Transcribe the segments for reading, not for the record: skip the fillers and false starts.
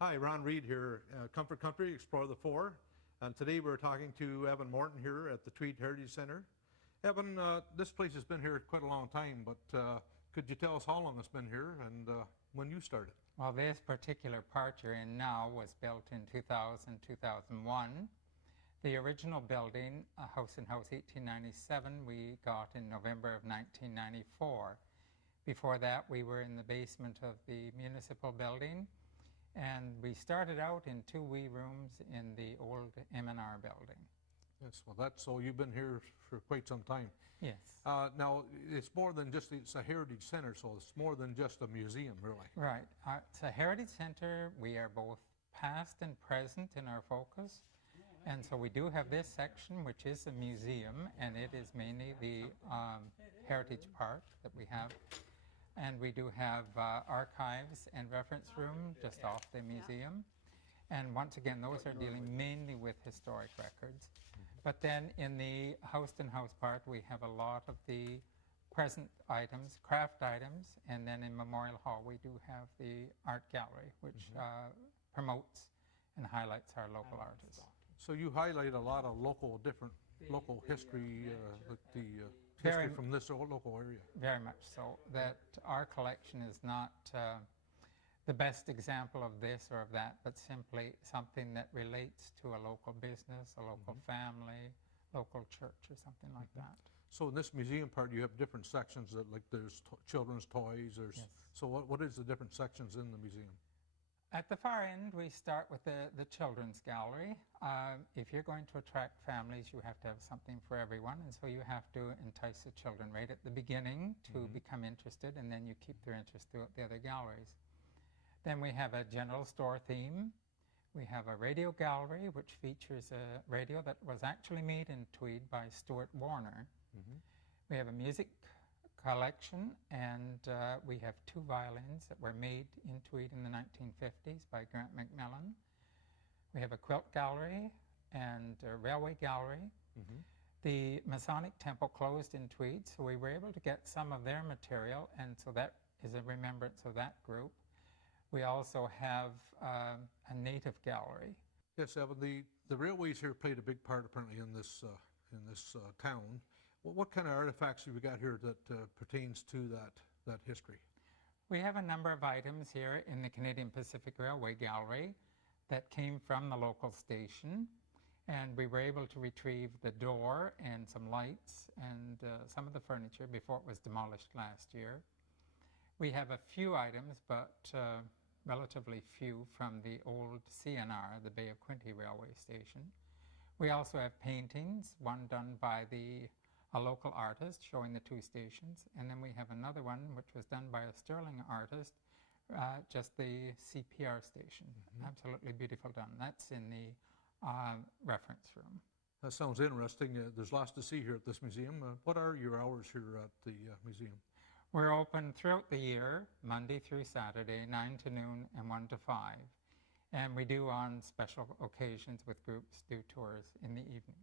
Hi, Ron Reed here, Comfort Country, Explore the Four. And today we're talking to Evan Morton here at the Tweed Heritage Center. Evan, this place has been here quite a long time, but could you tell us how long it's been here and when you started? Well, this particular part you're in now was built in 2000, 2001. The original building, House and House 1897, we got in November of 1994. Before that, we were in the basement of the municipal building, and we started out in two wee rooms in the old M&R building. Yes, well, so you've been here for quite some time. Yes. Now, it's more than just, it's a heritage center, so it's more than just a museum, really. Right. It's a heritage center. We are both past and present in our focus. And so we do have this section, which is a museum, and it is mainly the heritage part that we have. And we do have archives and reference room just off the museum. And once again, those are dealing mainly with historic records. But then in the house part, we have a lot of the present items, craft items, and then in Memorial Hall, we do have the art gallery, which promotes and highlights our local artists. So you highlight a lot of different local history, history from this local area. Very much so. That our collection is not the best example of this or of that, but simply something that relates to a local business, a local family, local church, or something like that. So in this museum part, you have different sections that, like, there's children's toys. Yes. So what is the different sections in the museum? At the far end, we start with the children's gallery. If you're going to attract families, you have to have something for everyone, and so you have to entice the children right at the beginning to become interested, and then you keep their interest throughout the other galleries. Then we have a general store theme. We have a radio gallery, which features a radio that was actually made in Tweed by Stuart Warner. We have a music collection, and we have two violins that were made in Tweed in the 1950s by Grant Macmillan. We have a quilt gallery and a railway gallery. The Masonic Temple closed in Tweed, so we were able to get some of their material, and so that is a remembrance of that group. We also have a native gallery. Yes, Evan, the railways here played a big part apparently in this town. What kind of artifacts have we got here that pertains to that history? We have a number of items here in the Canadian Pacific Railway Gallery that came from the local station, and we were able to retrieve the door and some lights and some of the furniture before it was demolished last year. We have a few items, but relatively few, from the old CNR, the Bay of Quinte Railway Station. We also have paintings, one done by a local artist showing the two stations, and then we have another one which was done by a Sterling artist, just the CPR station. Absolutely beautiful done. That's in the reference room. That sounds interesting. There's lots to see here at this museum. What are your hours here at the museum? We're open throughout the year, Monday through Saturday, 9 to noon and 1 to 5. And we do, on special occasions with groups, do tours in the evening.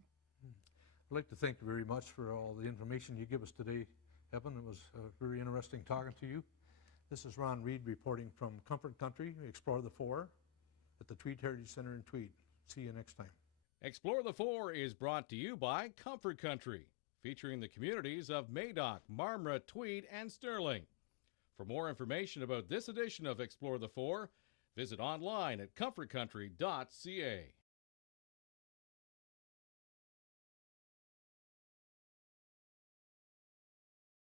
I'd like to thank you very much for all the information you give us today, Evan. It was very interesting talking to you. This is Ron Reed reporting from Comfort Country, Explore the Four, at the Tweed Heritage Center in Tweed. See you next time. Explore the Four is brought to you by Comfort Country, featuring the communities of Madoc, Marmora, Tweed, and Sterling. For more information about this edition of Explore the Four, visit online at comfortcountry.ca.